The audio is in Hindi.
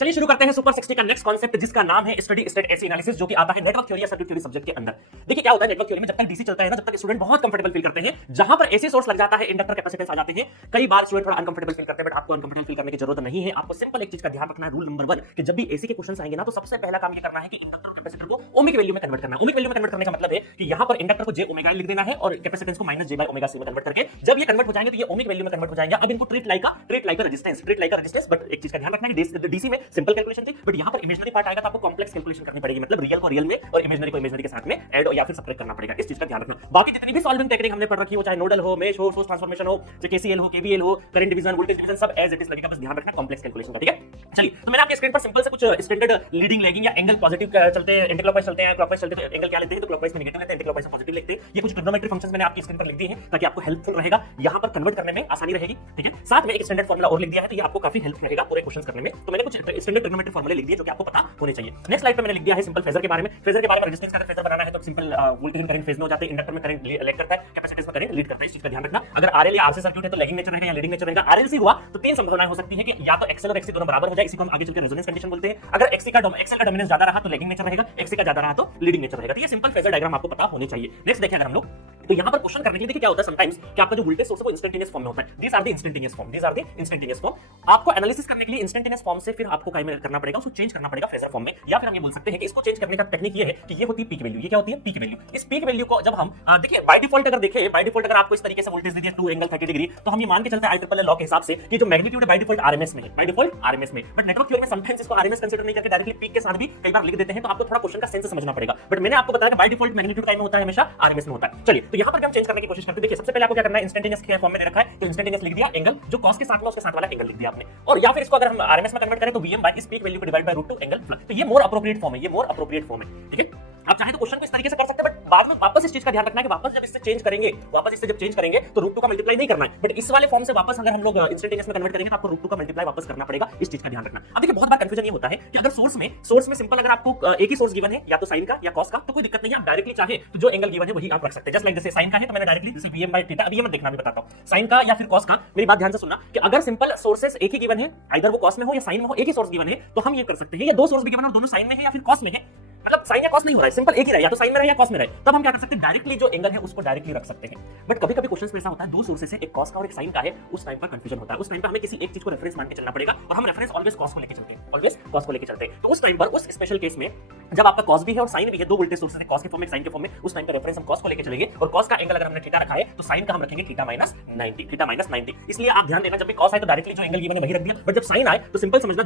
चलिए शुरू करते हैं सुपर 60 का नेक्स्ट कॉन्सेप्ट, जिसका नाम है स्टडी स्टेट एसी एनालिसिस, जो कि आता है नेटवर्क थ्योरी या सर्किट थ्योरी सब्जेक्ट के अंदर। देखिए क्या होता है नेटवर्क थ्योरी में, जब तक डीसी चलता है ना, जब तक स्टूडेंट बहुत कंफर्टेबल फील करते हैं। जहां पर एसी सोर्स लग जाता है, इंडक्टर कैपेसिटेंस आ जाते हैं, कई बार स्टूडेंट थोड़ा अनकंफर्टेबल फील करते हैं। बट आपको अनकंफर्टेबल फील करने की जरूरत नहीं है। आपको सिंपल एक चीज का ध्यान रखना है, रूल नंबर 1, कि जब भी एसी के क्वेश्चंस आएंगे ना, तो सबसे पहला काम ये करना है कि इंडक्टर कैपेसिटर को ओमिक वैल्यू में कन्वर्ट करना है। ओमिक वैल्यू में कन्वर्ट करने का मतलब है कि यहां पर इंडक्टर को जे ओमेगा लिख देना है और कैपेसिटेंस को minus j by omega C में कन्वर्ट करके जब ये कन्वर्ट हो जाएंगे तो ये ओमिक वैल्यू में कन्वर्ट हो जाएंगे। अब इनको ट्रीट लाइक का रेजिस्टेंस। बट एक चीज का ध्यान रखना है कि डीसी में सिंपल कैलकुलेशन थी, बट यहां पर इमेजिनरी पार्ट आएगा तो आपको कॉम्प्लेक्स कैलकुलेशन करनी पड़ेगी। मतलब रियल को रियल में और इमेजिनरी को इमेजिनरी के साथ में ऐड या फिर सबट्रैक्ट करना पड़ेगा। इस चीज का ध्यान रखना। बाकी जितनी भी सॉल्विंग टेक्निक हमने पढ़ रखी हो, चाहे नोडल हो, मेश हो, सोर्स ट्रांसफॉर्मेशन हो, चाहे केसीएल हो, केवीएल हो, करंट डिवीजन, वोल्टेज डिवीजन, सब एज इट इज लगेगा। बस ध्यान रखना कॉम्प्लेक्स कैलकुलेशन का, ठीक है। चलिए, तो मैंने आपके स्क्रीन पर सिंपल से कुछ स्टैंडर्ड लीडिंग लैगिंग या एंगल पॉजिटिव चलते हैं, एंटी क्लॉकवाइज चलते हैं, क्लॉकवाइज चलते हैं, एंगल क्या लेते हैं, तो क्लॉकवाइज में नेगेटिव लेते हैं, एंटी क्लॉकवाइज में पॉजिटिव लेते हैं। ये कुछ ट्रिग्नोमेट्री फंक्शंस मैंने आपकी स्क्रीन पर लिख दिए हैं ताकि आपको हेल्पफुल रहेगा, यहां पर कन्वर्ट करने में आसानी रहेगी, ठीक है। साथ में एक स्टैंडर्ड फार्मूला और लिख दिया है, तो ये आपको काफी हेल्प रहेगा पूरे क्वेश्चंस करने में। तो मैंने कुछ स्टैंडर्ड ट्रिग्नोमेट्री फार्मूले लिख दिए जो कि आपको पता होने चाहिए। नेक्स्ट स्लाइड पे मैंने लिख दिया है सिंपल फेजर के बारे में। फेजर के बारे में रेजिस्टेंस का फेजर बनाना है तो simple voltage and current phase में हो जाते हैं। इंडक्टर में करंट लीड करता है, कैपेसिटेंस में करंट लीड करता है। इस चीज का ध्यान रखना। अगर आरएल या आरसी सर्किट है तो लैगिंग नेचर रहेगा या लीडिंग नेचर रहेगा। आरएलसी हुआ तो तीन संभावनाएं हो सकती है कि या तो एक्सएल और एक्सी दोनों बराबर हो जाए, इसी को हम आगे चलकर रेजोनेंस कंडीशन बोलते हैं। अगर एक्सएल का डोमिनेंस ज्यादा रहा तो लैगिंग नेचर रहेगा, एक्सी का ज्यादा रहा तो लीडिंग नेचर रहेगा। तो ये सिंपल फेजर डायग्राम आपको पता होने चाहिए। नेक्स्ट देखें अगर हम लोग, तो यहां पर क्वेश्चन करने के लिए देखिए क्या होता है समटाइम्स कि आपका जो वोल्टेज सोर्स है वो इंस्टेंटेनियस फॉर्म में होता है। These are the instantaneous form. आपको एनालिसिस करने के लिए इंस्टेंटेनियस फॉर्म से फिर आपको क्या करना पड़ेगा, उसको चेंज करना पड़ेगा फेजर फॉर्म में। या फिर हम ये बोल सकते हैं कि इसको चेंज करने का टेक्निक ये है कि ये होती है पीक वैल्यू। ये क्या होती है? Peak value. इस पीक वैल्यू को जब हम देखिए बाय डिफॉल्ट अगर आपको इस तरीके से वोल्टेज दे दिया 2 एंगल 30 डिग्री, तो हम ये मान के चलते हैं IEEE लॉ के हिसाब से कि जो मैग्नीट्यूड है बाय डिफॉल्ट आरएमएस में है, बाय डिफॉल्ट आरएमएस में। बट नेटवर्क थ्योरी में समटाइम्स इसको आरएमएस कंसीडर नहीं करके डायरेक्टली पीक के साथ भी कई बार लिख देते हैं, तो आपको थोड़ा क्वेश्चन का सेंस समझना पड़ेगा। बट मैंने आपको बताया कि बाय डिफॉल्ट मैग्नीट्यूड टाइम में होता है, हमेशा आरएमएस में होता है। चलिए, तो यहां पर भी हम चेंज करने की कोशिश करते हैं। देखिए सबसे पहले आपको क्या करना है, इंस्टेंटेनियस के फॉर्म में दे रखा है तो इंस्टेंटेनियस लिख दिया, एंगल जो कॉस के साथ में उसके साथ वाला एंगल लिख दिया आपने। और या फिर इसको अगर हम आरएमएस में कन्वर्ट करें तो वीएम बाय इस पीक वैल्यू को डिवाइड बाय √2 एंगल प्लस। तो ये मोर अप्रोप्रिएट फॉर्म है, ठीक है। आप चाहे तो क्वेश्चन को इस तरीके से कर सकते हैं, बट बाद में वापस इस चीज का ध्यान रखना है कि वापस जब इससे चेंज करेंगे तो √2 का मल्टीप्लाई नहीं करना है। बट इस वाले फॉर्म से वापस अगर हम लोग इंस्टेंटेनियस में कन्वर्ट करेंगे तो आपको √2 का मल्टीप्लाई वापस करना पड़ेगा। इस चीज का ध्यान रखना। अब देखिए बहुत बार कंफ्यूजन ये होता है कि अगर सोर्स में सिंपल अगर आपको एक ही सोर्स गिवन है, या तो साइन का या कॉस का, तो कोई दिक्कत नहीं है। आप डायरेक्टली चाहे तो जो एंगल गिवन है वही आप रख सकते हैं। जस्ट लाइक जैसे साइन का है तो मैंने डायरेक्टली जैसे Vm बाय थीटा, अभी ये मैं देखना भी बताता हूं, साइन का या फिर कॉस का। मेरी बात ध्यान से सुनना कि अगर सिंपल सोर्सेस एक ही गिवन है, आइदर वो कॉस में हो या साइन में हो, एक ही सोर्स गिवन है, तो हम ये कर सकते हैं। या दो सोर्स भी गिवन है और दोनों साइन में है या फिर कॉस में है, मतलब साइन या कॉस नहीं हो रहा है, सिंपल एक ही रहे, या तो साइन में रहे या कॉस में रहे, तब हम क्या कर सकते हैं, डायरेक्टली जो एंगल है उसको डायरेक्टली रख सकते हैं। बट कभी-कभी क्वेश्चंस में ऐसा होता है दो सोर्सेस है, एक कॉस का और एक साइन का है, उस टाइम पर कंफ्यूजन होता है। उस टाइम पर हमें किसी एक चीज को रेफरेंस मान के चलना पड़ेगा और हम रेफरेंस ऑलवेज कॉस को लेके चलते हैं। तो उस टाइम पर उस स्पेशल केस में जब आपका कॉस भी है और साइन भी है, दो वोल्टेज सोर्सेस है, कॉस के फॉर्म में साइन के फॉर्म में, उस टाइम पर रेफरेंस हम कॉस को लेके चलेंगे और कॉस का एंगल अगर हमने थीटा रखा है तो साइन का हम रखेंगे थीटा माइनस 90। इसलिए आप ध्यान देना जब भी कॉस आए तो डायरेक्टली जो एंगल गिवन है वही रख दिया, बट जब साइन आए तो सिंपल समझना